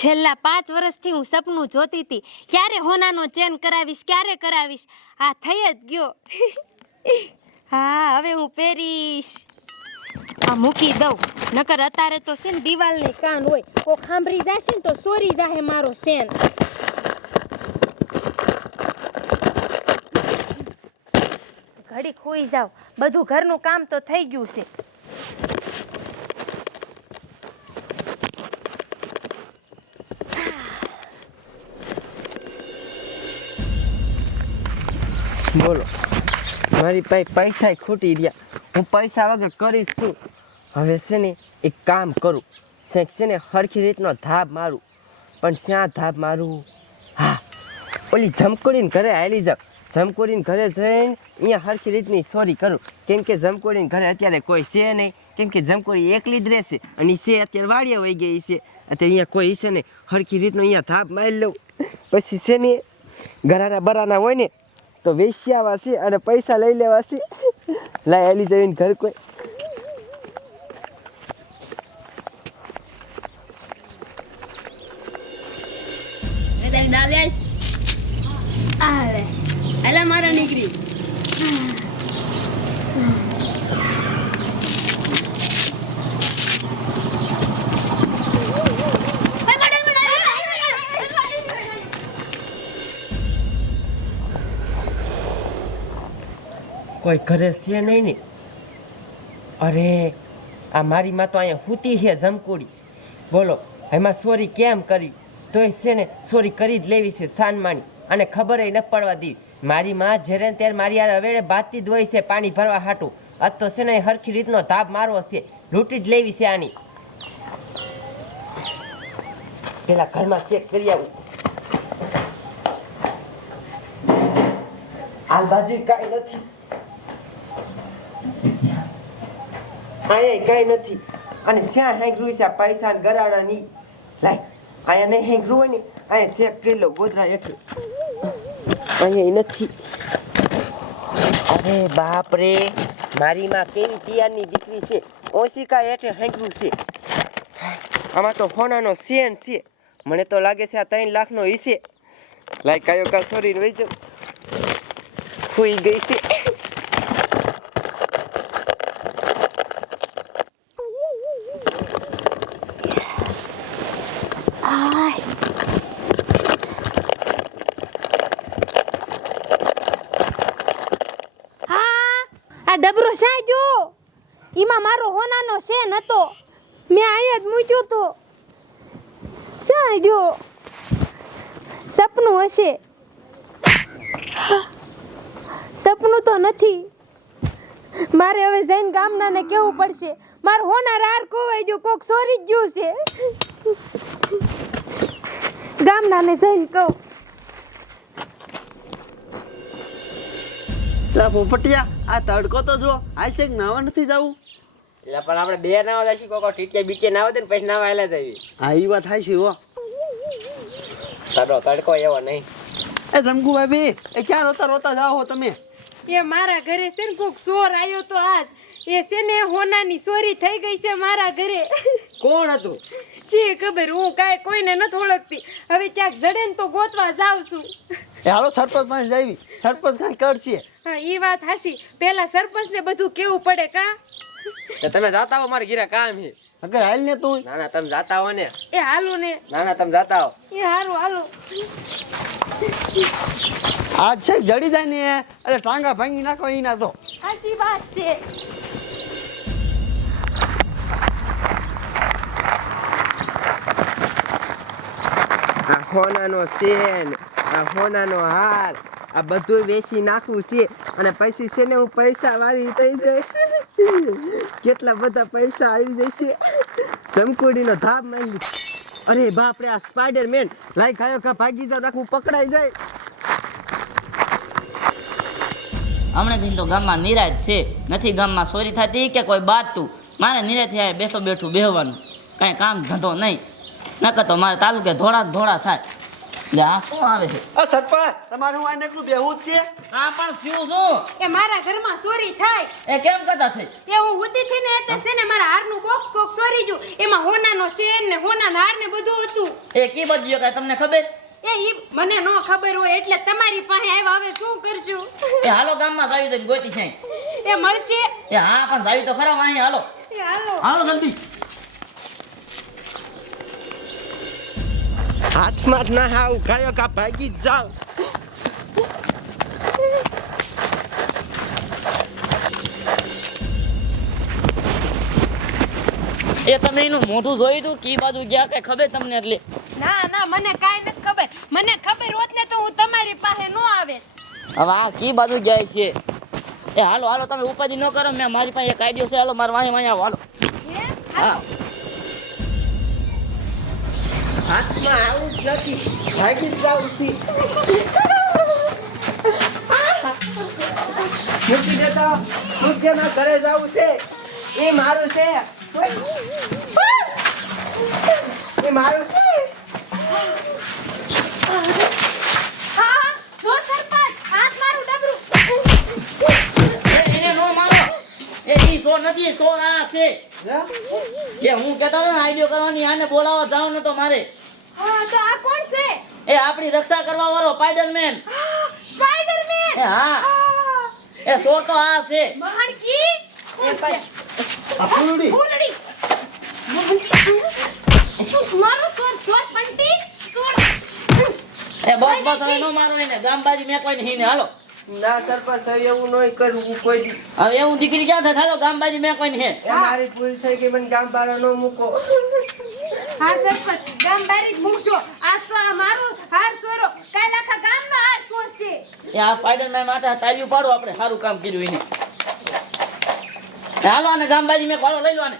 છેલ્લા પાંચ વર્ષથી હું સપનું જોતી હતી. ક્યારે હોનાનો ચેન કરાવીશ, ક્યારે કરાવીશ? આ થઈ જ ગયો. હા, હવે હું પહેરીશ. આ મૂકી દઉં. નકર અત્યારે તો છે ને દિવાલની કાન હોય. કો ખાંભરી જશે ને તો સોરી જાહે મારો શેન ઘડી ખોઈ જાવ. બધું ઘરનું કામ તો થઈ ગયું છે. બોલો. મારી પાસે પૈસા ખૂટી રહ્યા હું પૈસા વગર કરીશ શું? હવે છે ને એક કામ કરું. શેક છે ને હરખી રીતનો ધાબ મારું. પણ ક્યાં ધાબ મારું? હા, ઓલી જમકોડીને ઘરે આવેલી જાવ જમકોડીને ઘરે જઈને અહીંયા હરખી રીતની સોરી કરું. કેમ કે જમકોડીને ઘરે અત્યારે કોઈ છે નહીં. કેમ કે જમકોડી એકલી જ રહેશે અને છે અત્યારે વાડીએ વહી ગઈ છે. અત્યારે અહીંયા કોઈ છે નહીં. હરખી રીતનો અહીંયા ધાબ મારી લઉં. પછી છે ને ઘરાના બરાના હોય ને તો વેશ્યાવા છે અને પૈસા લઈ લેવાસી લાય એલી જઈને ઘર કોઈ. એલા મારા નીકળી. કોઈ ઘરે છે નહીં ને. અરે, આ મારી માં તો અહીંયા હૂતી છે જમકુડી. બોલો, એમાં સોરી કેમ કરી? તોય છે ને, સોરી કરી જ લેવી છે સાનમાની. અને ખબર ન પડવા દેવી. મારી માં જ્યારે ત્યારે મારી યાર હવેડે બાતી હોય છે પાણી ભરવા હાટું. આજ તો છે ને હરખી રીતનો ધાપ મારવો છે. લૂંટી જ લેવી છે આની. પેલા ઘરમાં ચેક કરી આવું. હાલ બાજુ કાંઈ નથી. અહીંયા કાંઈ નથી. અને શ્યાં હેંગરું છે પૈસા ને ગરાડા ની. લાય, અહીંયા નહીં હેંગરું હોય ને, અહીંયા શેક કિલો ગોધરા એટલું અહીંયા નથી. અરે બાપ રે મારી માં કેવી પિયારની દીકરી છે. ઓશિકા હેઠે હેંગરું છે. આમાં તો હોનાનો સેન છે. મને તો લાગે છે આ ત્રણ લાખનો હિસે લાય, કયો કા સોરીને વહી જાઉં. ખુઈ ગઈ છે હા આ ડબરો શાય જો. એમાં મારો હોનાનો સેન હતો. મેં અહીંયા જ મૂક્યો તો શાય જો. સપનું હશે. સપનું તો નથી. મારે હવે જઈને ગામનાને કેવું પડશે? મારો હોના હાર કોવાઈ ગયો, કોક સોરી જ ગયું છે. ગામનાને જઈને કહું. લા પોપટિયા આ તડકો તો જો હાલ છે નાવા નથી જવું? એટલે પણ આપણે બે નાવા જઈશું કોકો ટીટકે બીટિયા નાવા દે ને પછી નાવા આલા જઈએ. હા એ વાત થાય છે હો. તડો તડકો એવો નહીં. એ ધમકુ ભાભી એ ક્યાં રોતા રોતા જાઓ હો તમે? એ મારા ઘરે છે ને કોક સોર આવ્યો તો આજ. એ છે ને હોનાની ચોરી થઈ ગઈ છે મારા ઘરે. કોણ હતું? શી ખબર હું કાંઈ કોઈને નથી ઓળખતી. હવે ક્યાંક જડે ને તો ગોતવા જાઉં છું. એ હાલો સરપંચ પાસે જાવી સરપંચ કાંઈ કરશે. હા એ વાત હાશી પેલા સરપંચને બધું કેવું પડે કા? તો તમે જાતા હો મારે ઘીરા કામ છે અગર હાલ ને તું. ના ના તમે જાતા હો ને. એ હાલો ને. ના ના તમે જાતા હો. એ હારું હાલો. આજ છે જડી જાય ને એટલે ટાંગા ભાંગી નાખો એના તો. હાશી વાત છે. હોનાનો સેન આ હોનાનો હાર, આ બધું વેચી નાખવું છે. અને પછી છે ને હું પૈસા વાળી થઈ જઈશ. કેટલા બધા પૈસા આવી જશે. ચમકુડીનો ધાપ માંગી અરે બાપ રે આ સ્પાઈડરમેન લાઈ ખાયો ખા ભાગી જાવ નાખું પકડાઈ જાય. હમણાંથી તો ગામમાં નિરાજ છે. નથી ગામમાં ચોરી થતી કે કોઈ બાતું મારે નિરાજ થયા બેઠો બેઠું બેહવાનું. કાંઈ કામ ધંધો નહીં. નકર તો મારે તાલુકે ધોળા ધોળા થાય. લે આ શું આવે છે? આ સરપંચ તમારું હું આને એકલું બેહું જ છે? આ પણ થયું શું? એ મારા ઘરમાં ચોરી થાય. એ કેમ કરતા થઈ? એ હું ઉતી થી ને એટલે છે ને મારા હારનું બોક્સ કોક ચોરી ગયું. એમાં હોનાનો શેર ને હોનાના હાર ને બધું હતું. એ કી બધું કાંઈ તમને ખબર? એ ઈ મને નો ખબર હોય એટલે તમારી પાસે આવ્યા હવે શું કરશું? એ હાલો ગામમાં જાવી તો ગોતી છે. એ મળશે? એ હા પણ જાવી તો ખરા વાંહી હાલો. એ હાલો. હાલો જલ્દી. હાથમાં જ ના હાવ ગાયો કા ભાગી જ જાવ. એ તમે એનું મોઢું જોયું હતું કી બાજુ ગયા કઈ ખબર તમને એટલે? ના ના મને કાઈ નથી ખબર. મને ખબર હોત ને તો હું તમારી પાસે નો આવે હવે આ કી બાજુ ગયા છે? એ હાલો હાલો તમે ઉપાધિ ન કરો મેં મારી પાસે એક આઈડિયો છે. હાલો મારા વાંહી વાંહી હાલો. હે? હાથમાં આવું જ નથી ભાગી જ જાવ છી મૂકી દેતો મૂકજે ઘરે જવું છે એ મારું છે એ મારું છે નથી સોર આ છે. જે હું કેતા ને આઈડિયો કરવાની આને બોલાવવા જાવ નતો મારે. હા તો આ કોણ છે? એ આપણી રક્ષા કરવા વાળો સ્પાઈડરમેન સ્પાઈડરમેન એ હા. એ સોર તો આ છે. મહાન કી? આ ફૂલડી. ફૂલડી. મારો સોર સોર પંટી સોર એ બસ બસ હવે નો મારો એને ગામબાજી મેકવાની હીને હાલો. ના સરપંચ હવે એવું નહીં કરવું કોઈ હવે એવું દીકરી ક્યાં થાય? ચાલો ગામ બાજુ મેકવાની હે. મારી ભૂલ થઈ ગઈ મને ગામ બાર ન મૂકો. હા સરપંચ ગામ બારી મૂકજો. મૂકશો આજ તો આ મારો હાર સોરો કાલ આખા ગામનો હાર સોરશે એ આ સ્પાઈડરમેન માટે તાળીઓ પાડો આપણે સારું કામ કર્યું એને. હાલો આને ગામ બાજુ મેં વાળો લઈ લો આને.